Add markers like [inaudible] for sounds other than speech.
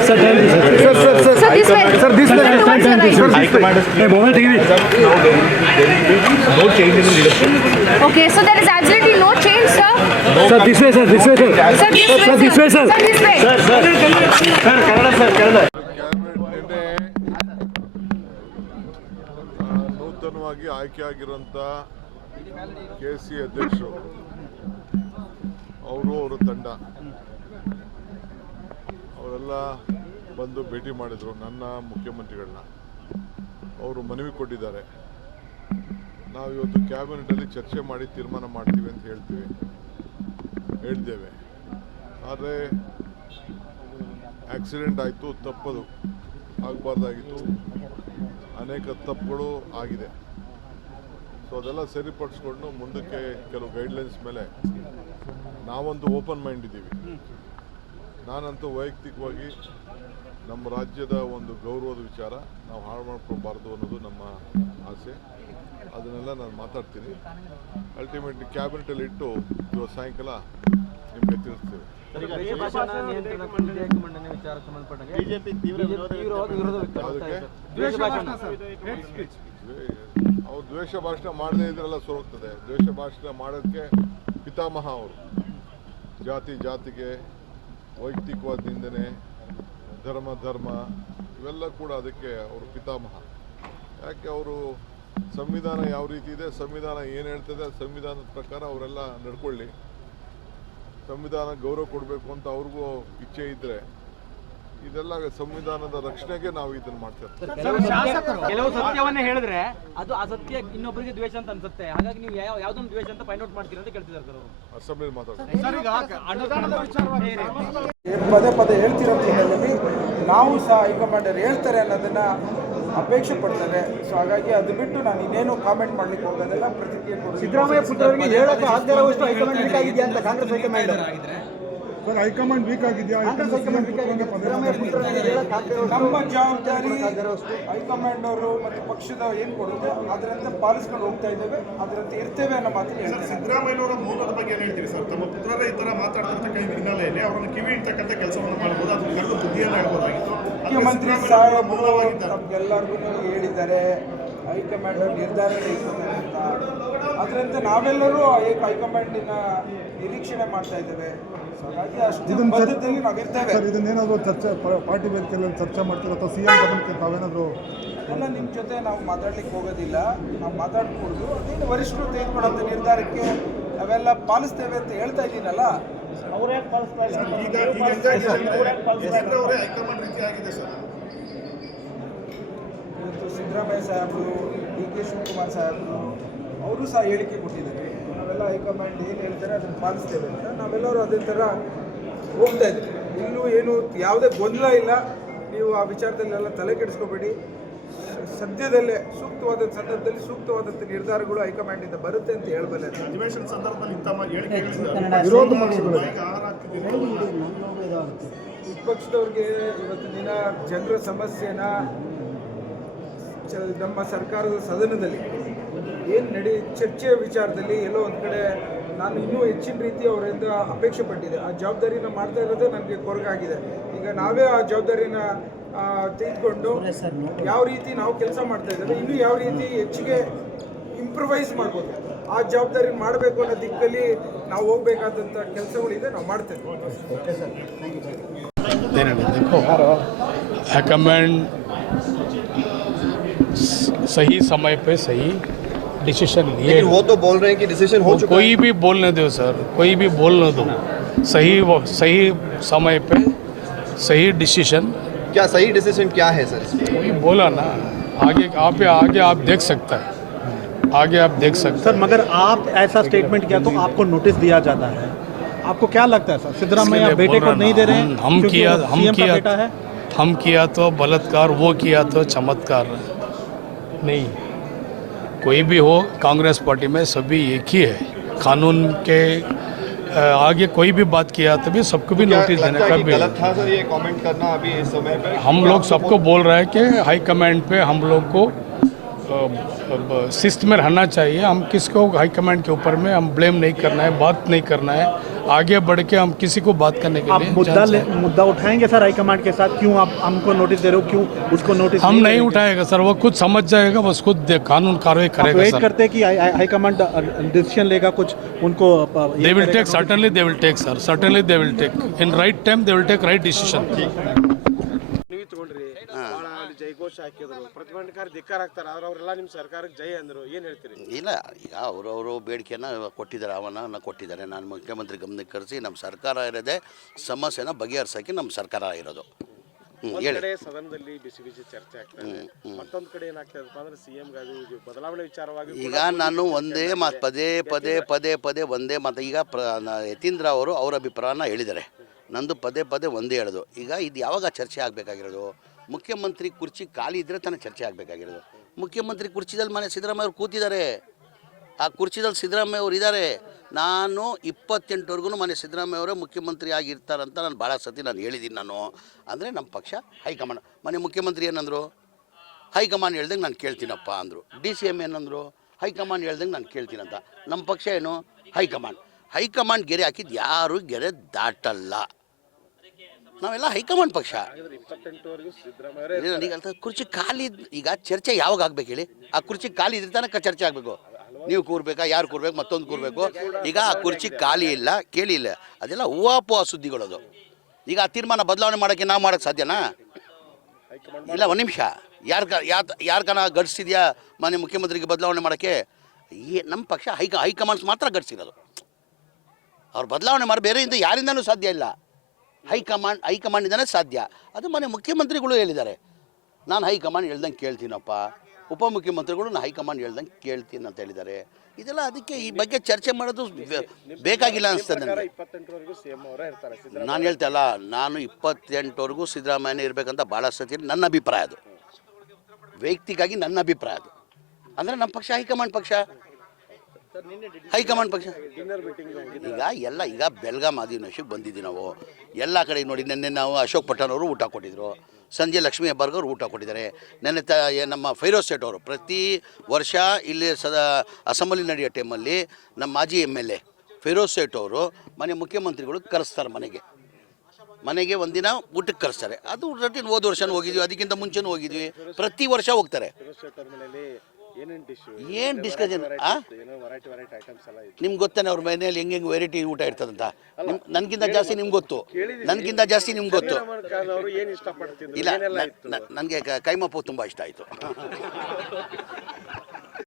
Sir sir sir sir sir sir okay so there is absolutely no change sir sir this sir this sir sir sir sir sir sir sir ಕರಗಳ sir ಕರಗಳ ನ ಆ ಬಹುದನವಾಗಿ ಆಯ್ಕೆಯಾಗಿರುವಂತ KC ಅಧ್ಯಕ್ಷರು ಔರೋರ್ ತಂದ ಅವರೆಲ್ಲ ಬಂದು ಭೇಟಿ ಮಾಡಿದರು ನನ್ನ ಮುಖ್ಯಮಂತ್ರಿಗಳನ್ನ. ಅವರು ಮನವಿ ಕೊಟ್ಟಿದ್ದಾರೆ. ನಾವು ಇವತ್ತು ಕ್ಯಾಬಿನೆಟಲ್ಲಿ ಚರ್ಚೆ ಮಾಡಿ ತೀರ್ಮಾನ ಮಾಡ್ತೀವಿ ಅಂತ ಹೇಳ್ತೀವಿ. ಹೇಳ್ತೇವೆ. ಆದರೆ ಆಕ್ಸಿಡೆಂಟ್ ಆಯಿತು, ತಪ್ಪದು ಆಗಬಾರ್ದಾಗಿತ್ತು. ಅನೇಕ ತಪ್ಪುಗಳು ಆಗಿದೆ. ಸೊ ಅದೆಲ್ಲ ಸರಿಪಡಿಸ್ಕೊಂಡು ಮುಂದಕ್ಕೆ ಕೆಲವು ಗೈಡ್ಲೈನ್ಸ್ ಮೇಲೆ ನಾವೊಂದು ಓಪನ್ ಮೈಂಡ್ ಇದ್ದೀವಿ. ನಾನಂತೂ ವೈಯಕ್ತಿಕವಾಗಿ ನಮ್ಮ ರಾಜ್ಯದ ಒಂದು ಗೌರವದ ವಿಚಾರ ನಾವು ಹಾಳು ಮಾಡ್ಕೊಬಾರ್ದು ಅನ್ನೋದು ನಮ್ಮ ಆಸೆ. ಅದನ್ನೆಲ್ಲ ನಾನು ಮಾತಾಡ್ತೀನಿ. ಅಲ್ಟಿಮೇಟ್ಲಿ ಕ್ಯಾಬಿನೆಟಲ್ಲಿ ಇಟ್ಟು ಇವತ್ತು ಸಾಯಂಕಾಲ ನಿಮಗೆ ತಿಳಿಸ್ತೇವೆ. ಅವ್ರು ದ್ವೇಷ ಭಾಷಣ ಮಾಡದೇ ಇದ್ರೆಲ್ಲ ಸೋರೋಗ್ತದೆ ದ್ವೇಷ ಭಾಷಣ ಮಾಡೋಕ್ಕೆ ಪಿತಾಮಹ ಅವರು. ಜಾತಿ ಜಾತಿಗೆ ವೈಯಕ್ತಿಕವಾದ ನಿಂದನೆ ಧರ್ಮ ಧರ್ಮ, ಇವೆಲ್ಲ ಕೂಡ ಅದಕ್ಕೆ ಅವರು ಪಿತಾಮಹ. ಯಾಕೆ ಅವರು ಸಂವಿಧಾನ ಯಾವ ರೀತಿ ಇದೆ, ಸಂವಿಧಾನ ಏನು ಹೇಳ್ತದೆ ಸಂವಿಧಾನದ ಪ್ರಕಾರ ಅವರೆಲ್ಲ ನಡ್ಕೊಳ್ಳಿ. ಸಂವಿಧಾನ ಗೌರವ ಕೊಡಬೇಕು ಅಂತ ಅವ್ರಿಗೂ ಇಚ್ಛೆ ಇದ್ದರೆ ಇದೆಲ್ಲ ಸಂವಿಧಾನದ ರಕ್ಷಣೆಗೆ ನಾವು ಇದನ್ನ ಮಾಡ್ತೇವೆ. ಇರ್ತೀವಿ ಕೆಲವು ಸತ್ಯವನ್ನೇ ಹೇಳಿದ್ರೆ ಅದು ಅಸತ್ಯ ಇನ್ನೊಬ್ಬರಿಗೆ ದ್ವೇಷ ಅಂತ ಅನ್ಸುತ್ತೆ. ಹಾಗಾಗಿ ನೀವು ಯಾವ ಯಾವ್ದೊಂದು ದ್ವೇಷ ಅಂತ ಫೈಂಡ್ ಔಟ್ ಮಾಡ್ತೀರಾ ಅಂತ ಕೇಳ್ತಿದ್ದಾರೆ ಸರ್ ಅಸೆಂಬ್ಲಿ ಮಾತಾಡ್ತಾರೆ. ಪದೇ ಪದೇ ಹೇಳ್ತಿರೋ ಹಿನ್ನೆಲೆಯಲ್ಲಿ ನಾವು ಸಹ ಹೈಕಮಾಂಡರ್ ಹೇಳ್ತಾರೆ ಅನ್ನೋದನ್ನ ಅಪೇಕ್ಷೆ ಪಡ್ತಾರೆ. ಸೊ ಹಾಗಾಗಿ ಅದು ಬಿಟ್ಟು ನಾನು ಇನ್ನೇನು ಕಾಮೆಂಟ್ ಮಾಡ್ಲಿಕ್ಕೆ ಹೋಗೋದಿಲ್ಲ ಪ್ರತಿಕ್ರಿಯೆ. ಸಿದ್ದರಾಮಯ್ಯ ಪುತ್ರರಿಗೆ ಹೇಳಕ್ಕೆ ಹೈಕಮಾಂಡ್ ಅಂತ Congress high command sir high command weak ಆಗಿದೆಯಾ? ನಮ್ಮ ಜವಾಬ್ದಾರಿ ಹೈಕಮಾಂಡ್ ಅವರು ಮತ್ತು ಪಕ್ಷದ ಏನು ಕೊಡುತ್ತೆ ಅದರಂತೆ ಪಾಲಿಸ್ಕೊಂಡು ಹೋಗ್ತಾ ಇದ್ದೇವೆ ಅದರಂತೆ ಇರ್ತೇವೆ ಅನ್ನೋ ಮಾತು ಸಿದ್ದರಾಮಯ್ಯ ಅವರ ಮೌನದ ಬಗ್ಗೆ ಏನು ಹೇಳ್ತೀವಿ ಸರ್? ತಮ್ಮ ಪುತ್ರರೇ ಈ ತರ ಮಾತಾಡ್ತಕ್ಕಂಥ ಹಿನ್ನೆಲೆಯಲ್ಲಿ ಅವರನ್ನು ಕಿವಿ ಇಡ್ತಕ್ಕಂಥ ಕೆಲಸವನ್ನು ಮಾಡಬಹುದು ಅದು ಕರೆದು ಬುದ್ಧಿಯನ್ನು ಹೇಳ್ಬೋದಾಗಿತ್ತು. ಮುಖ್ಯಮಂತ್ರಿ ಎಲ್ಲರಿಗೂ ಹೇಳಿದ್ದಾರೆ ಹೈಕಮಾಂಡ್ ನಿರ್ಧಾರ ಅಂತ. ಅದರಂತೆ ನಾವೆಲ್ಲರೂ ಹೈ- ಹೈಕಮಾಂಡಿನ ನಿರೀಕ್ಷಣೆ ಮಾಡ್ತಾ ಇದ್ದೇವೆ. ಇದನ್ನ ಸರ್ ಇದನ್ನೇನಾದರೂ ಚರ್ಚೆ ಪ- ಪಾರ್ಟಿ ವೇದಿಕೆಯಲ್ಲಿ ಚರ್ಚೆ ಮಾಡ್ತೀರಾ ಅಥವಾ ಸಿ ಎಂ ಗಮನಕ್ಕೆ ತಾವೇನಾದರೂ ಎಲ್ಲ ನಿಮ್ಮ ಜೊತೆ ನಾವು ಮಾತಾಡ್ಲಿಕ್ಕೆ ಹೋಗೋದಿಲ್ಲ. ನಾವು ಮಾತಾಡ್ಕೊಳ್ದು ಅದೇನು ವರಿಷ್ಠರು ತೆಗೆದುಕೊಳ್ಳೋಂಥ ನಿರ್ಧಾರಕ್ಕೆ ಅವೆಲ್ಲ ಪಾಲಿಸ್ತೇವೆ ಅಂತ ಹೇಳ್ತಾ ಇದ್ದೀನಲ್ಲ? ಅವರೇ ಆಗಿದೆ ಸರ್. ಇವತ್ತು ಸಿದ್ದರಾಮಯ್ಯ ಸಾಹೇಬರು ಡಿ ಕೆ ಶಿವಕುಮಾರ್ ಸಾಹೇಬರು ಅವರು ಸಹ ಹೇಳಿಕೆ ಕೊಟ್ಟಿದ್ದಾರೆ. ನಾವೆಲ್ಲ ಹೈಕಮಾಂಡ್ ಏನು ಹೇಳ್ತಾರೆ ಅದನ್ನು ಪಾಲಿಸ್ತೇವೆ ಅಂತ ನಾವೆಲ್ಲರೂ ಅದೇ ಥರ ಹೋಗ್ತಾ ಇದ್ವಿ. ಇಲ್ಲೂ ಏನು ಯಾವುದೇ ಗೊಂದಲ ಇಲ್ಲ. ನೀವು ಆ ವಿಚಾರದಲ್ಲೆಲ್ಲ ತಲೆ ಕೆಡಿಸ್ಕೋಬೇಡಿ. ಸದ್ಯದಲ್ಲೇ ಸೂಕ್ತವಾದ ಸಂದರ್ಭದಲ್ಲಿ ಸೂಕ್ತವಾದಂಥ ನಿರ್ಧಾರಗಳು ಹೈಕಮಾಂಡಿಂದ ಬರುತ್ತೆ ಅಂತ ಹೇಳಬಲ್ಲೆ. ಅಧಿವೇಶನ ಸಂದರ್ಭದಲ್ಲಿ ವಿಪಕ್ಷದವ್ರಿಗೆ ಇವತ್ತು ದಿನ ಜನರ ಸಮಸ್ಯೆನ ಚ- ನಮ್ಮ ಸರ್ಕಾರದ ಸದನದಲ್ಲಿ ಏನು ನಡಿ ಚರ್ಚೆಯ ವಿಚಾರದಲ್ಲಿ ಎಲ್ಲೋ ಒಂದು ಕಡೆ ನಾನು ಇನ್ನೂ ಹೆಚ್ಚಿನ ರೀತಿ ಅವರಿಂದ ಅಪೇಕ್ಷೆ ಪಟ್ಟಿದ್ದೆ ಆ ಜವಾಬ್ದಾರಿನ ಮಾಡ್ತಾ ಇರೋದೇ ನನಗೆ ಕೊರಗಾಗಿದೆ ಈಗ ನಾವೇ ಆ ಜವಾಬ್ದಾರಿನ ಆ, ತೆಗೆದುಕೊಂಡು ಯಾವ ರೀತಿ ನಾವು ಕೆಲಸ ಮಾಡ್ತಾ ಇದ್ದೇವೆ ಇನ್ನೂ ಯಾವ ರೀತಿ ಹೆಚ್ಚಿಗೆ ಇಂಪ್ರವೈಸ್ ಮಾಡ್ಬೋದು ಆ ಜವಾಬ್ದಾರಿ ಮಾಡಬೇಕು ಅನ್ನೋ ದಿಕ್ಕಲ್ಲಿ ನಾವು ಹೋಗ್ಬೇಕಾದಂಥ ಕೆಲಸಗಳಿದೆ ನಾವು ಮಾಡ್ತೇವೆ देखो हाईकमांड सही समय पे सही डिसीज़न लिए वो तो बोल रहे हैं कि डिसीज़न हो चुका कोई भी बोलने दो सर कोई भी बोलने दो। सही वो सही समय पे सही डिसीज़न क्या सही डिसीज़न क्या है सर वही बोला ना। आगे आप आगे आप देख सकता है। आगे आप देख सकते सर मगर आप ऐसा स्टेटमेंट किया तो आपको नोटिस दिया जाता है। आपको क्या लगता है सर सिद्धरामैया बेटे को नहीं दे रहे हैं हम- हम किया हम किया बेटा है? हम किया तो बलात्कार वो किया तो चमत्कार। नहीं। कोई भी हो कांग्रेस पार्टी में सभी एक ही है। कानून के आगे कोई भी बात किया तो भी सबको भी नोटिस देने का भी गलत था सर ये कमेंट करना अभी इस समय पे? हम लोग सबको बोल रहे हैं कि हाई कमांड पे हम लोग को शिस्त में रहना चाहिए। हम किसको हाई कमांड के ऊपर में हम ब्लेम नहीं करना है बात नहीं करना है। आगे बढ़ के हम किसी को बात करने के आप लिए मुद्दा ले, मुद्दा उठाएँगे सर हाईकमांड के साथ? क्यों आप हमको नोटिस दे रहे हो? क्यों उसको नोटिस हम नहीं? उठाएगा सर वो खुद समझ जाएगा बस खुद कानून कार्रवाई करेगा वेट करते हैं कि हाई- कमांड हाईकमांड डिसीज़न लेगा कुछ उनको अ, ये they will take sir certainly take sir. Certainly they will take. In right time they will ಜೈಘೋಷ ಹಾಕಿದ್ರು. ಪ್ರತಿಭಟನೆಕಾರರು ಧಿಕ್ಕಾರ ಹಾಕ್ತಾರೆ ಆದ್ರೆ ಅವರೆಲ್ಲ ನಿಮ್ಮ ಸರ್ಕಾರಕ್ಕೆ ಜೈ ಅಂದರು. ಏನು ಹೇಳ್ತೀರಿ? ಇಲ್ಲ ಈಗ ಅವರವರು ಬೇಡಿಕೆಯನ್ನು ಕೊಟ್ಟಿದ್ದಾರೆ ಅವನ ಕೊಟ್ಟಿದ್ದಾರೆ. ನಾನು ಮುಖ್ಯಮಂತ್ರಿ ಗಮನಕ್ಕೆ ಕರೆಸಿ ನಮ್ಮ ಸರ್ಕಾರ ಇರೋದೇ ಸಮಸ್ಯೆನ ಬಗೆಹರಿಸೋಕ್ಕೆ ನಮ್ಮ ಸರ್ಕಾರ ಇರೋದು. ಒಂದ್ ಕಡೆ ಸದನದಲ್ಲಿ ಬಿಸಿ ಬಿಸಿ ಚರ್ಚೆ ಮತ್ತೊಂದು ಕಡೆ ಏನಾಗ್ತದಪ್ಪ ಅಂದ್ರೆ ಸಿಎಂ ಬದಲಾವಣೆ ವಿಚಾರವಾಗಿ ಈಗ ನಾನು ಒಂದೇ ಮಾತು ಪದೇ ಪದೇ ಪದೇ ಪದೇ ಒಂದೇ ಮಾತು ಈಗ ಪ್ರ ನ- ಯತೀಂದ್ರ ಅವರು ಅವ್ರ ಅಭಿಪ್ರಾಯನ ಹೇಳಿದ್ದಾರೆ. ನಂದು ಪದೇ ಪದೇ ಒಂದೇ ಹೇಳೋದು. ಈಗ ಇದು ಯಾವಾಗ ಚರ್ಚೆ ಆಗಬೇಕಾಗಿರೋದು? ಮುಖ್ಯಮಂತ್ರಿ ಕುರ್ಚಿ ಖಾಲಿ ಇದ್ದರೆ ತಾನೇ ಚರ್ಚೆ ಆಗಬೇಕಾಗಿರೋದು. ಮುಖ್ಯಮಂತ್ರಿ ಕುರ್ಚಿದಲ್ಲಿ ಮನೆ ಸಿದ್ದರಾಮಯ್ಯ ಅವರು ಕೂತಿದ್ದಾರೆ. ಆ ಕುರ್ಚಿದಲ್ಲಿ ಸಿದ್ದರಾಮಯ್ಯ ಅವರು ಇದ್ದಾರೆ. ನಾನು ಇಪ್ಪತ್ತೆಂಟವರೆಗೂ ಮನೆ ಸಿದ್ದರಾಮಯ್ಯ ಅವರೇ ಮುಖ್ಯಮಂತ್ರಿ ಆಗಿರ್ತಾರಂತ ನಾನು ಭಾಳ ಸತಿ ನಾನು ಹೇಳಿದ್ದೀನಿ ನಾನು. ಅಂದರೆ ನಮ್ಮ ಪಕ್ಷ ಹೈಕಮಾಂಡ್. ಮನೆ ಮುಖ್ಯಮಂತ್ರಿ ಏನಂದರು? ಹೈಕಮಾಂಡ್ ಹೇಳ್ದಂಗೆ ನಾನು ಕೇಳ್ತೀನಪ್ಪ ಅಂದರು. ಡಿ ಸಿ ಎಂ ಏನಂದರು? ಹೈಕಮಾಂಡ್ ಹೇಳ್ದಂಗೆ ನಾನು ಕೇಳ್ತೀನಂತ. ನಮ್ಮ ಪಕ್ಷ ಏನು? ಹೈಕಮಾಂಡ್. ಹೈಕಮಾಂಡ್ ಗೆರೆ ಹಾಕಿದ್ದು ಯಾರೂ ಗೆರೆ ದಾಟಲ್ಲ. ನಾವೆಲ್ಲ ಹೈಕಮಾಂಡ್ ಪಕ್ಷ. ಕುರ್ಚಿ ಖಾಲಿ ಈಗ ಚರ್ಚೆ ಯಾವಾಗ ಆಗ್ಬೇಕು ಹೇಳಿ? ಆ ಕುರ್ಚಿ ಖಾಲಿ ಇದ್ರೆ ತನಕ ಚರ್ಚೆ ಆಗಬೇಕು. ನೀವು ಕೂರ್ಬೇಕಾ ಯಾರು ಕೂರ್ಬೇಕು ಮತ್ತೊಂದು ಕೂರ್ಬೇಕು? ಈಗ ಆ ಕುರ್ಚಿ ಖಾಲಿ ಇಲ್ಲ ಕೇಳಿ ಇಲ್ಲ. ಅದೆಲ್ಲ ಹೂವಾಪುವ ಸುದ್ದಿಗಳದು. ಈಗ ಆ ತೀರ್ಮಾನ ಬದಲಾವಣೆ ಮಾಡೋಕ್ಕೆ ನಾವು ಮಾಡೋಕ್ಕೆ ಸಾಧ್ಯನಾ? ಇಲ್ಲ ಒಂದು ನಿಮಿಷ. ಯಾರು ಯಾರು ಯಾರು ಕನ ಗಡ್ಸಿದ್ಯಾ ಮಾನ್ಯ ಮುಖ್ಯಮಂತ್ರಿಗೆ ಬದಲಾವಣೆ ಮಾಡೋಕ್ಕೆ? ಈ ನಮ್ಮ ಪಕ್ಷ ಹೈಕ ಹೈಕಮಾಂಡ್ಸ್ ಮಾತ್ರ ಗಡ್ಸಿರೋದು. ಅವ್ರು ಬದಲಾವಣೆ ಮಾಡಿ ಬೇರೆಯಿಂದ ಯಾರಿಂದನೂ ಸಾಧ್ಯ ಇಲ್ಲ. ಹೈಕಮಾಂಡ್ ಹೈಕಮಾಂಡಿಂದನೇ ಸಾಧ್ಯ. ಅದು ಮನೆ ಮುಖ್ಯಮಂತ್ರಿಗಳು ಹೇಳಿದ್ದಾರೆ. ನಾನು ಹೈಕಮಾಂಡ್ ಹೇಳ್ದಂಗೆ ಕೇಳ್ತೀನಪ್ಪ. ಉಪಮುಖ್ಯಮಂತ್ರಿಗಳು ನಾನು ಹೈಕಮಾಂಡ್ ಹೇಳ್ದಂಗೆ ಕೇಳ್ತೀನಿ ಅಂತ ಹೇಳಿದ್ದಾರೆ. ಇದೆಲ್ಲ ಅದಕ್ಕೆ ಈ ಬಗ್ಗೆ ಚರ್ಚೆ ಮಾಡೋದು ಬೇಕಾಗಿಲ್ಲ ಅನಿಸ್ತದೆ ನನಗೆ. ನಾನು ಹೇಳ್ತಲ್ಲ ನಾನು ಇಪ್ಪತ್ತೆಂಟವರೆಗೂ ಸಿದ್ದರಾಮಯ್ಯ ಇರಬೇಕಂತ ಭಾಳ ಸತಿ ನನ್ನ ಅಭಿಪ್ರಾಯ ಅದು. ವೈಯಕ್ತಿಕವಾಗಿ ನನ್ನ ಅಭಿಪ್ರಾಯ ಅದು. ಅಂದರೆ ನಮ್ಮ ಪಕ್ಷ ಹೈಕಮಾಂಡ್ ಪಕ್ಷ. ಹೈಕಮಾಂಡ್ ಪಕ್ಷ? ಈಗ ಎಲ್ಲ ಈಗ ಬೆಲ್ಗಾಮ್ ಅಧಿವೇಶಕ್ಕೆ ಬಂದಿದ್ದೀವಿ ನಾವು. ಎಲ್ಲ ಕಡೆ ನೋಡಿ ನಿನ್ನೆ ನಾವು ಅಶೋಕ್ ಪಠಾಣ್ ಅವರು ಊಟ ಕೊಟ್ಟಿದ್ರು. ಸಂಜೆ ಲಕ್ಷ್ಮೀ ಹೆಬ್ಬಾರ್ಗ್ ಅವರು ಊಟ ಕೊಟ್ಟಿದ್ದಾರೆ. ನೆನ್ನೆ ತ ನಮ್ಮ ಫೈರೋಸ್ ಸೇಟ್ ಅವರು ಪ್ರತಿ ವರ್ಷ ಇಲ್ಲಿ ಸದಾ ಅಸೆಂಬ್ಲಿ ನಡೆಯೋ ಟೈಮಲ್ಲಿ ನಮ್ಮ ಮಾಜಿ M L A Feroz Sait ಅವರು ಮನೆ ಮುಖ್ಯಮಂತ್ರಿಗಳು ಕರೆಸ್ತಾರೆ ಮನೆಗೆ. ಮನೆಗೆ ಒಂದಿನ ಊಟಕ್ಕೆ ಕರೆಸ್ತಾರೆ. ಅದು ಹೋದ ವರ್ಷನೂ ಹೋಗಿದ್ವಿ ಅದಕ್ಕಿಂತ ಮುಂಚೆನೂ ಹೋಗಿದ್ವಿ. ಪ್ರತಿ ವರ್ಷ ಹೋಗ್ತಾರೆ. ಏನು ಡಿಸ್ಕಷನ್ ನಿಮ್ಗೆ ಗೊತ್ತಾನೆ ಅವ್ರ ಮನೆಯಲ್ಲಿ ಹೆಂಗೆ ಹೆಂಗ್ ವೆರೈಟಿ ಊಟ ಇರ್ತದಂತ. ನನ್ಗಿಂತ ಜಾಸ್ತಿ ನಿಮ್ಗೆ ಗೊತ್ತು. ನನ್ಗಿಂತ ಜಾಸ್ತಿ ನಿಮ್ಗೆ ಗೊತ್ತು. ಇಲ್ಲ ನನಗೆ ಕೈಮಪ್ಪು ತುಂಬಾ ಇಷ್ಟ ಆಯಿತು. [laughs]